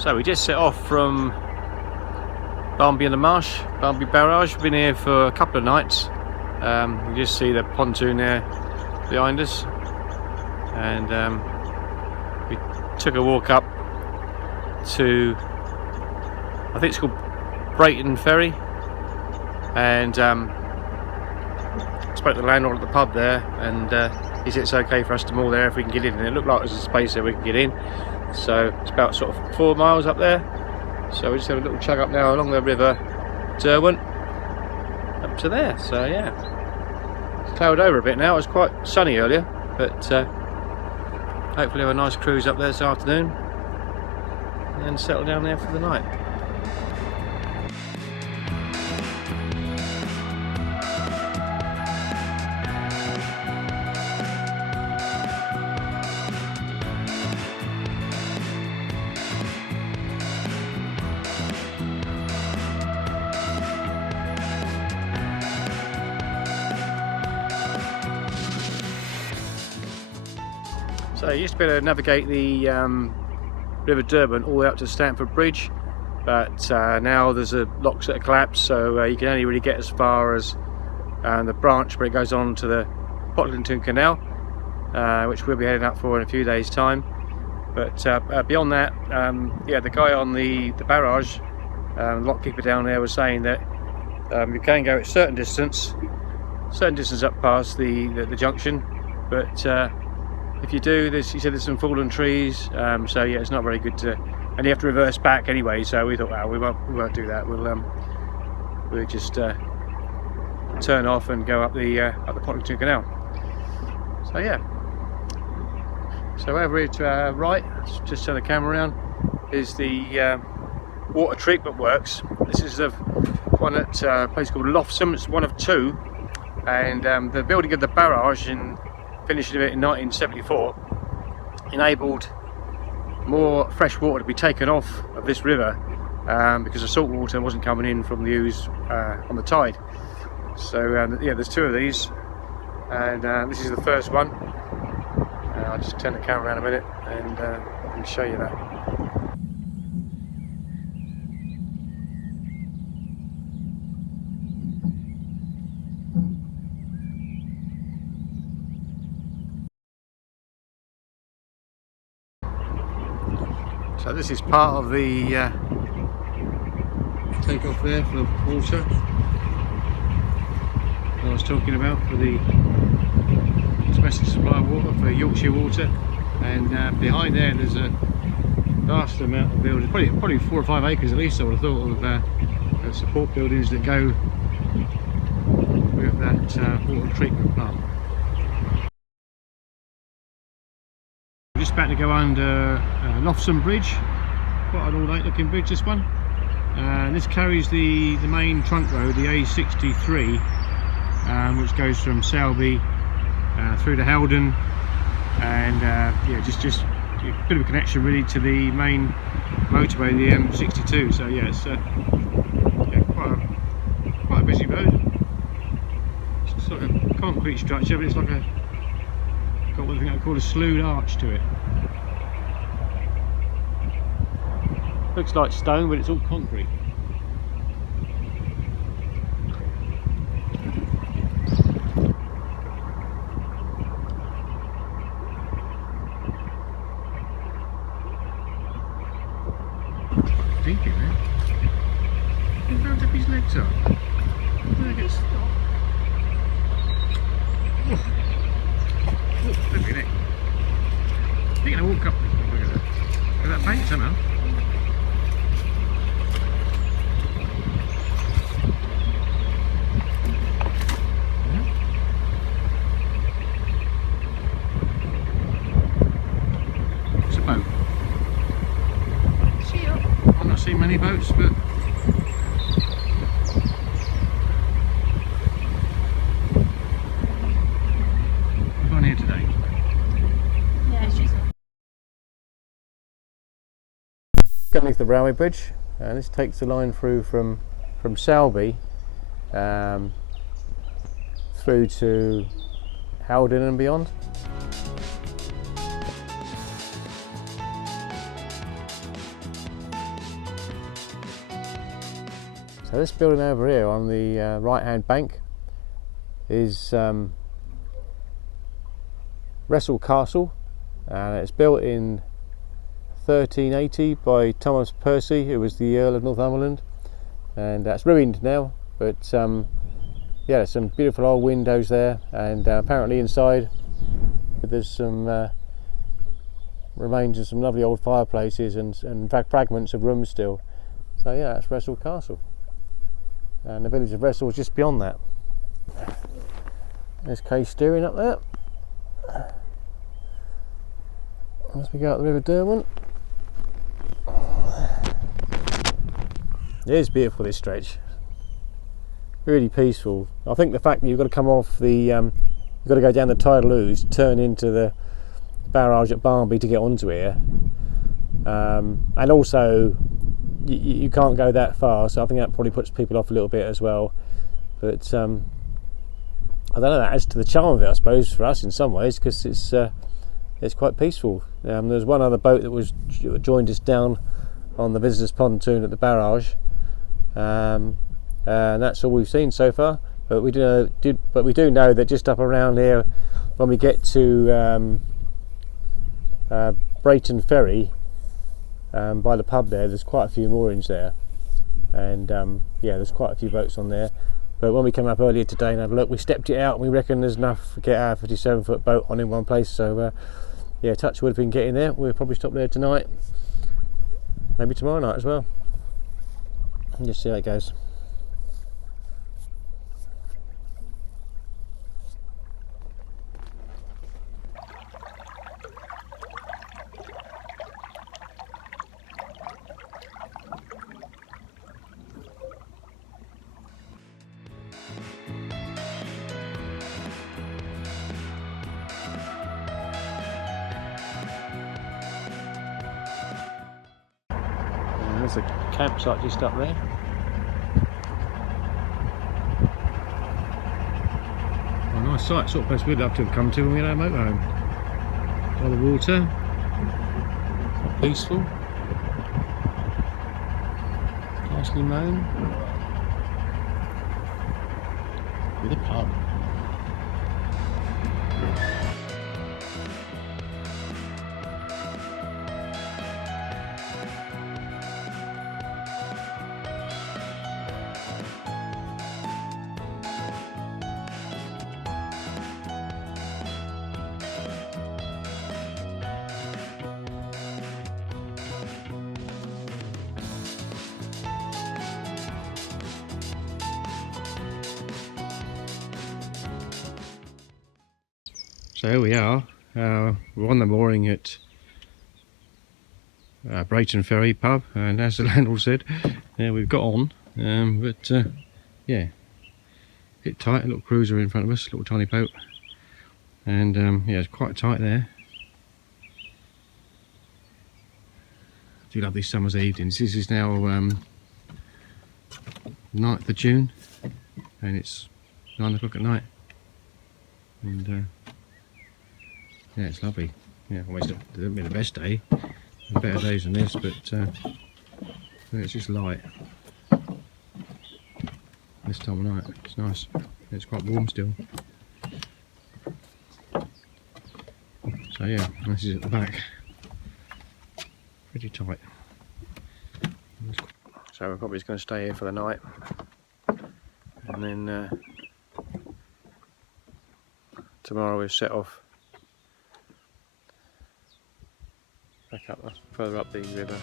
So we just set off from Barmby and the Marsh, Barmby Barrage. We've been here for a couple of nights. You just see the pontoon there behind us, and we took a walk up to, I think it's called Breighton Ferry, and spoke to the landlord at the pub there, and he said it's okay for us to moor there if we can get in, and it looked like there's a space there we can get in. So it's about sort of 4 miles up there. So we just have a little chug up now along the River Derwent up to there. So yeah, it's clouded over a bit now. It was quite sunny earlier, but hopefully have a nice cruise up there this afternoon and settle down there for the night. So you used to be able to navigate the River Derwent all the way up to Stamford Bridge, but now there's locks that are collapsed, so you can only really get as far as the branch where it goes on to the Pocklington Canal, which we'll be heading up for in a few days' time. But beyond that, yeah, the guy on the barrage, lockkeeper down there, was saying that you can go at a certain distance up past the junction, but if you do, he said there's some fallen trees, so yeah, it's not very good to, and you have to reverse back anyway. So we thought, well, we won't do that. We'll just turn off and go up the Pocklington Canal. So yeah. So over to our right, just turn the camera around, is the water treatment works. This is the one at a place called Loftsum. It's one of two, and the building of the barrage and finishing of it in 1974 enabled more fresh water to be taken off of this river because the salt water wasn't coming in from the ooze on the tide. So yeah, there's two of these, and this is the first one. I'll just turn the camera around a minute and show you that. So this is part of the take-off there for the water I was talking about, for the domestic supply of water for Yorkshire Water. And behind there there's a vast amount of buildings, probably 4 or 5 acres at least, I would have thought, of support buildings that go with that water treatment plant. We're just about to go under Loftsum Bridge, quite an ornate looking bridge, this one. This carries the main trunk road, the A63, which goes from Selby through to Howden, and yeah, just a bit of a connection really to the main motorway, the M62. So yeah, it's yeah, quite a busy road. It's like a concrete structure, but it's like got one thing I call a slewed arch to it. Looks like stone, but it's all concrete. Deep in there. He round up his legs up. There he gets. Oh, look at it. You're going to walk up. Look at that. Look at that bank somehow. It's a boat. I've not seen many boats, but we've gone here today. Underneath the railway bridge, and this takes the line through from Selby through to Howden and beyond. So this building over here on the right hand bank is Wressle Castle, and it's built in 1380 by Thomas Percy, who was the Earl of Northumberland, and that's ruined now, but yeah, there's some beautiful old windows there, and apparently inside there's some remains of some lovely old fireplaces and in fact fragments of rooms still. So yeah, that's Wressle Castle, and the village of Wressle is just beyond that. There's Kay steering up there as we go up the River Derwent. It is beautiful, this stretch, really peaceful. I think the fact that you've got to come off the you've got to go down the tidal ooze, turn into the barrage at Barmby to get onto here, and also you can't go that far, so I think that probably puts people off a little bit as well. But I don't know, that adds to the charm of it, I suppose, for us in some ways, because it's quite peaceful. There's one other boat that joined us down on the visitors' pontoon at the barrage, and that's all we've seen so far. But we do know that just up around here, when we get to Breighton Ferry, by the pub there's quite a few moorings there, and yeah, there's quite a few boats on there. But when we came up earlier today and had a look, we stepped it out and we reckon there's enough to get our 57-foot boat on in one place. So yeah, touch wood if we can get in there. We'll probably stop there tonight, maybe tomorrow night as well, and just see how it goes. There's a campsite just up there. Oh, nice site, sort of place we'd love to have come to when we had our motorhome. By the water, quite peaceful, nicely mown, with a pub. So here we are, we're on the mooring at Brighton Ferry pub, and as the landlord said, yeah, we've got on, but yeah, a bit tight, a little cruiser in front of us, a little tiny boat, and yeah, it's quite tight there. I do love these summer's evenings. This is now 9th of June, and it's 9 o'clock at night, and yeah, it's lovely. Yeah, always hasn't been the best day. Better days than this, but it's just light this time of night. It's nice. It's quite warm still. So yeah, this is at the back. Pretty tight. So we're probably just going to stay here for the night, and then tomorrow we'll set off back up, further up the river.